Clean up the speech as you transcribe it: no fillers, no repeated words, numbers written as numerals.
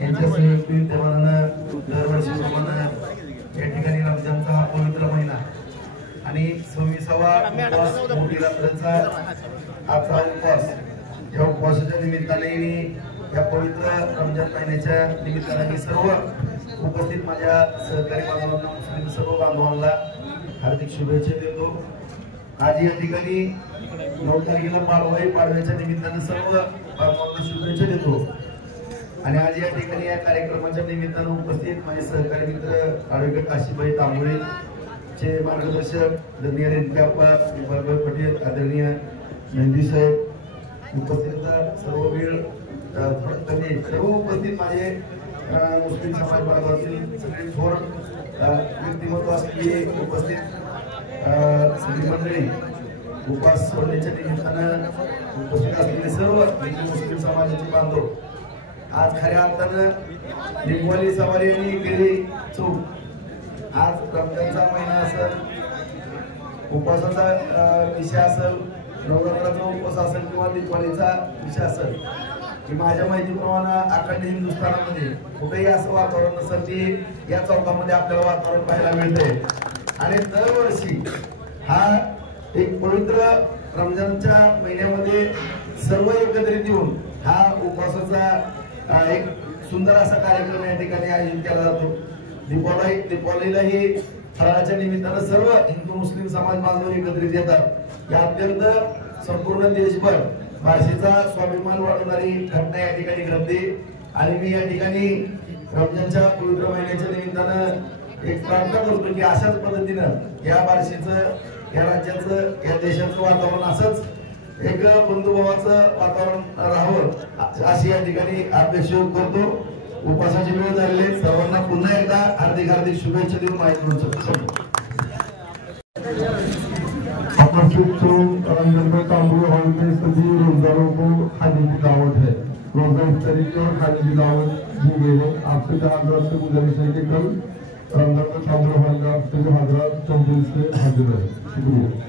यांच्या संयुक्तमानानं दरवर्षीप्रमाणे या ठिकाणी रमजानचा हा पवित्र महिना आणि 26वा उपवास मोठी रात्रचा आजचा उपवास या उपवासाच्या निमित्ताने या पवित्र रमजान महिन्याच्या निमित्ताने मी सर्व उपस्थित माझ्या सहकारी बांधवांना मुस्लिम सर्व बांधवांना हार्दिक शुभेच्छा देतो। आज या ठिकाणी 9 तारखेला पाडव्याच्या निमित्ताने सर्व बांधवांना शुभेच्छा देतो आणि आज या ठिकाणी या कार्यक्रमाच्या निमित्ताने उपस्थित माझे सहकारी मित्र ॲडव्होकेट काशीबाई तांबोळे चे मार्गदर्शक आदरणीय रेणुकाप्पा पटेल आदरणीय मेहंदी साहेब उपस्थित सर्व वेळ सर्व उपस्थित माझे मुस्लिम समाज बांधवातील सगळे थोर व्यक्तिमत्व असलेले उपस्थित सगळी मंडळी उपवास सोडण्याच्या निमित्तानं उपस्थित असलेले सर्व मुस्लिम समाजाचे बांधव आज खऱ्या अर्थानं दिवाळी सवारी आणि केली चूक आज रमजानचा महिना असेल उपवासाचा विषय असेल नवरात्राचा उपवास असेल किंवा दिवाळीचा विषय असेल की माझ्या माहितीप्रमाणे अखंड हिंदुस्थानामध्ये कुठेही असं वातावरण नसेल की या चौकामध्ये आपल्याला वातावरण पाहायला मिळतंय आणि दरवर्षी हा एक पवित्र रमजानच्या महिन्यामध्ये सर्व एकत्रित येऊन हा उपवासाचा एक सुंदर असा कार्यक्रम या ठिकाणी आयोजित केला जातो। दीपावलीलाही फराळाच्या निमित्तानं सर्व हिंदू मुस्लिम समाज बांधव एकत्रित येतात। या अत्यंत संपूर्ण देशभर भाषेचा स्वाभिमान वाढवणारी घटना या ठिकाणी घडते आणि मी या ठिकाणी रमजानच्या पवित्र महिन्याच्या निमित्तानं एक प्रार्थना करतो की अशाच पद्धतीनं या भाषेचं या राज्याचं या देशाचं वातावरण असंच एक बंधुभावाचं वातावरण राहावं अशी या ठिकाणी अपेक्षा करतो। उपवासाची वेळ झालेली सर्वांना पुन्हा एकदा हार्दिक हार्दिक शुभेच्छा देऊन माहिती देऊ शकतो। रमजान का तांबूल हॉल में सभी रोजगारों को खाने की दावत है। रोजा इफ्तारी की और खाने की दावत दी गई है। आपसे जहाँ से गुजारिश है कि कल रमजान का तांबूल हॉल में आप सभी हजरात तंजील से हाजिर है। शुक्रिया।